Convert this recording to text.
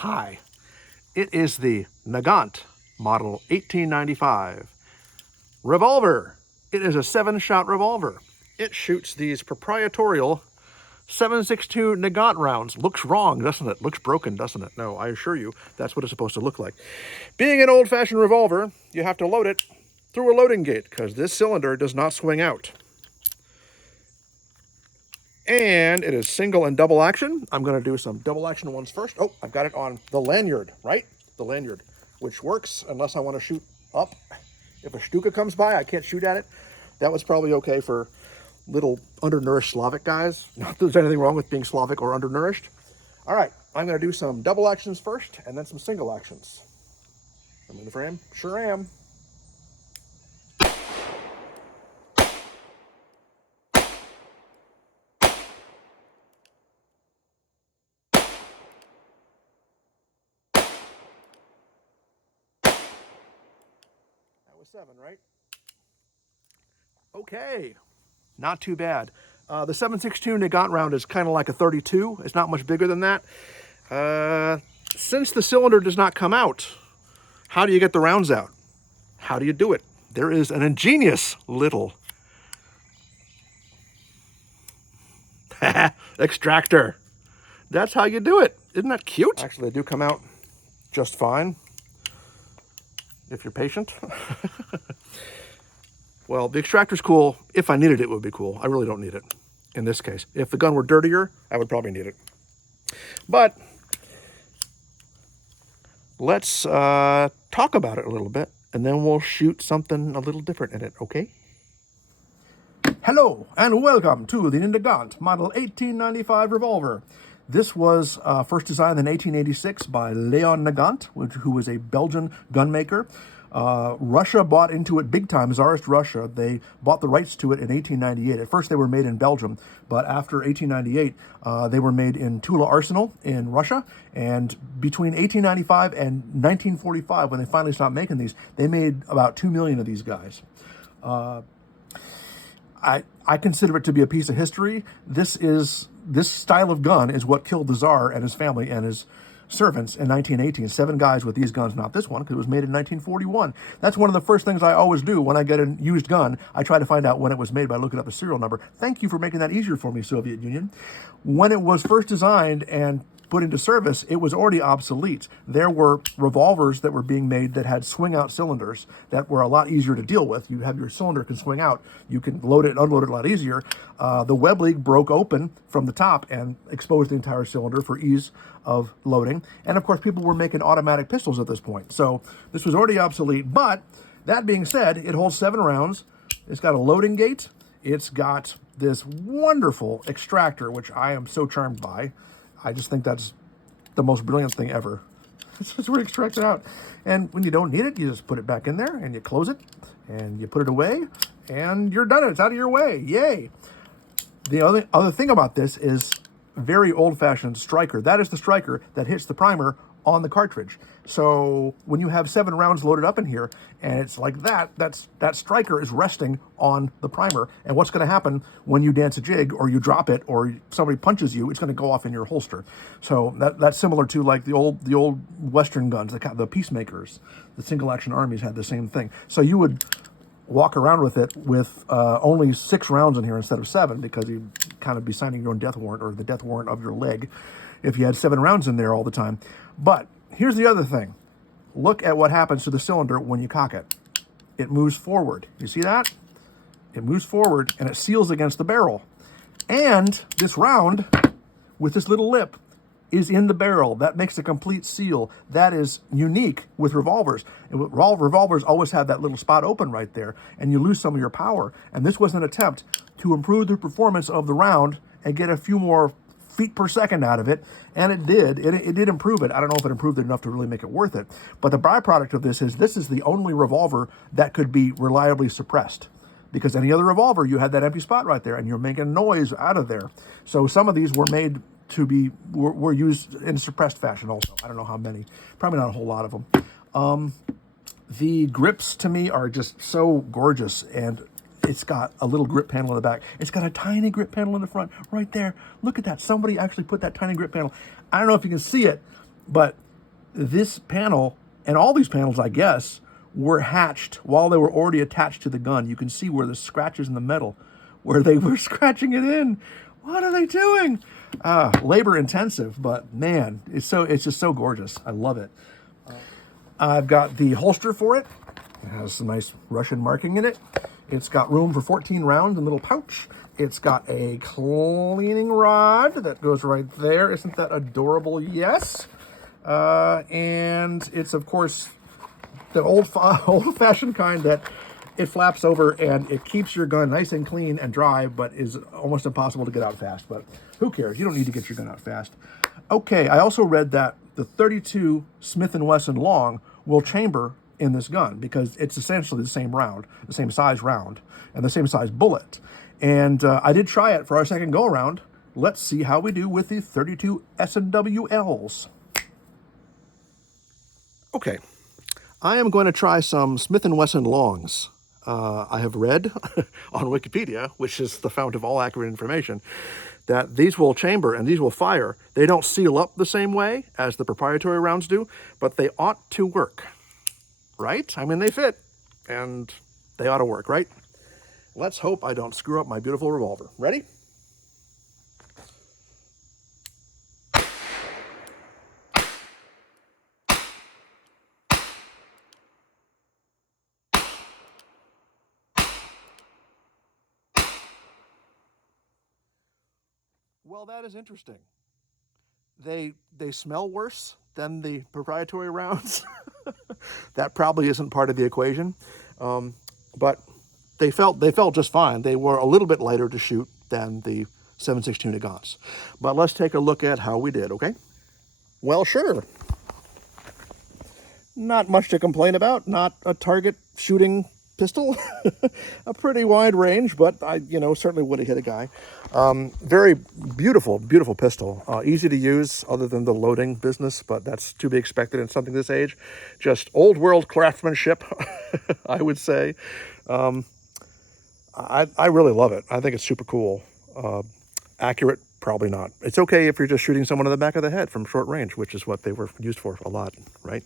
Hi, it is the Nagant model 1895 revolver. It is a 7-shot revolver. It shoots these proprietorial 7.62 Nagant rounds. Looks wrong, doesn't it? Looks broken, doesn't it? No, I assure you, that's what it's supposed to look like. Being an old-fashioned revolver, you have to load it through a loading gate because this cylinder does not swing out. And it is single and double action. I'm going to do some double action ones first. Oh, I've got it on the lanyard, right? The lanyard, which works unless I want to shoot up. If a Stuka comes by, I can't shoot at it. That was probably okay for little undernourished Slavic guys. Not that there's anything wrong with being Slavic or undernourished. All right, I'm going to do some double actions first and then some single actions. I'm in the frame? Sure am. That was 7, right? Okay, not too bad. The 7.62 Nagant round is kind of like a 32. It's not much bigger than that. Since the cylinder does not come out, how do you get the rounds out? How do you do it? There is an ingenious little extractor. That's how you do it. Isn't that cute? Actually, they do come out just fine if you're patient. Well, the extractor's cool. If I needed it, it would be cool. I really don't need it in this case. If the gun were dirtier, I would probably need it. But let's talk about it a little bit, and then we'll shoot something a little different in it, okay? Hello, and welcome to the Nagant Model 1895 revolver. This was first designed in 1886 by Leon Nagant, who was a Belgian gunmaker. Russia bought into it big time, Tsarist Russia. They bought the rights to it in 1898. At first they were made in Belgium, but after 1898 they were made in Tula Arsenal in Russia. And between 1895 and 1945, when they finally stopped making these, they made about 2 million of these guys. I consider it to be a piece of history. This style of gun is what killed the Tsar and his family and his servants in 1918. 7 guys with these guns, not this one, because it was made in 1941. That's one of the first things I always do when I get a used gun. I try to find out when it was made by looking up the serial number. Thank you for making that easier for me, Soviet Union. When it was first designed and put into service, it was already obsolete. There were revolvers that were being made that had swing-out cylinders that were a lot easier to deal with. You have your cylinder can swing out. You can load it and unload it a lot easier. The Webley broke open from the top and exposed the entire cylinder for ease of loading. And of course, people were making automatic pistols at this point. So this was already obsolete. But that being said, it holds 7 rounds. It's got a loading gate. It's got this wonderful extractor, which I am so charmed by. I just think that's the most brilliant thing ever. It's just where it extracts it out. And when you don't need it, you just put it back in there and you close it and you put it away and you're done. It's out of your way. Yay. The other thing about this is very old-fashioned striker. That is the striker that hits the primer on the cartridge. So when you have 7 rounds loaded up in here and it's like that striker is resting on the primer. And what's going to happen when you dance a jig or you drop it or somebody punches you, it's going to go off in your holster. So that's similar to like the old Western guns, the peacemakers. The single action armies had the same thing. So you would walk around with it with only 6 rounds in here instead of 7, because you'd kind of be signing your own death warrant or the death warrant of your leg if you had 7 rounds in there all the time. But here's the other thing. Look at what happens to the cylinder when you cock it. It moves forward. You see that? It moves forward and it seals against the barrel. And this round with this little lip is in the barrel. That makes a complete seal. That is unique with revolvers. Revolvers always have that little spot open right there, and you lose some of your power. And this was an attempt to improve the performance of the round and get a few more feet per second out of it, and it did. It did improve it. I don't know if it improved it enough to really make it worth it, but the byproduct of this is the only revolver that could be reliably suppressed. Because any other revolver, you had that empty spot right there, and you're making noise out of there. So some of these were made to be, were used in suppressed fashion also. I don't know how many. Probably not a whole lot of them. The grips, to me, are just so gorgeous, and it's got a little grip panel in the back. It's got a tiny grip panel in the front, right there. Look at that. Somebody actually put that tiny grip panel. I don't know if you can see it, but this panel, and all these panels, I guess, were hatched while they were already attached to the gun. You can see where the scratches in the metal, where they were scratching it in. What are they doing? Labor intensive, but man, it's just so gorgeous. I love it. I've got the holster for it. It has some nice Russian marking in it. It's got room for 14 rounds in a little pouch. It's got a cleaning rod that goes right there. Isn't that adorable? Yes. And it's, of course, the old-fashioned kind that it flaps over and it keeps your gun nice and clean and dry, but is almost impossible to get out fast. But who cares? You don't need to get your gun out fast. Okay, I also read that the 32 Smith & Wesson long will chamber in this gun because it's essentially the same round, the same size round, and the same size bullet. And I did try it for our second go-around. Let's see how we do with the 32 S&WLs. Okay, I am going to try some Smith & Wesson longs. I have read on Wikipedia, which is the fount of all accurate information, that these will chamber and these will fire. They don't seal up the same way as the proprietary rounds do, but they ought to work, right? I mean, they fit, and they ought to work, right? Let's hope I don't screw up my beautiful revolver. Ready? Well, that is interesting. They smell worse than the proprietary rounds. That probably isn't part of the equation, but they felt just fine. They were a little bit lighter to shoot than the 7.62 Nagants. But let's take a look at how we did. Okay. Well, sure. Not much to complain about. Not a target shooting pistol. A pretty wide range, but I, certainly would have hit a guy. Very beautiful, beautiful pistol. Easy to use other than the loading business, but that's to be expected in something this age. Just old world craftsmanship, I would say. I really love it. I think it's super cool. Accurate, probably not. It's okay if you're just shooting someone in the back of the head from short range, which is what they were used for a lot, right?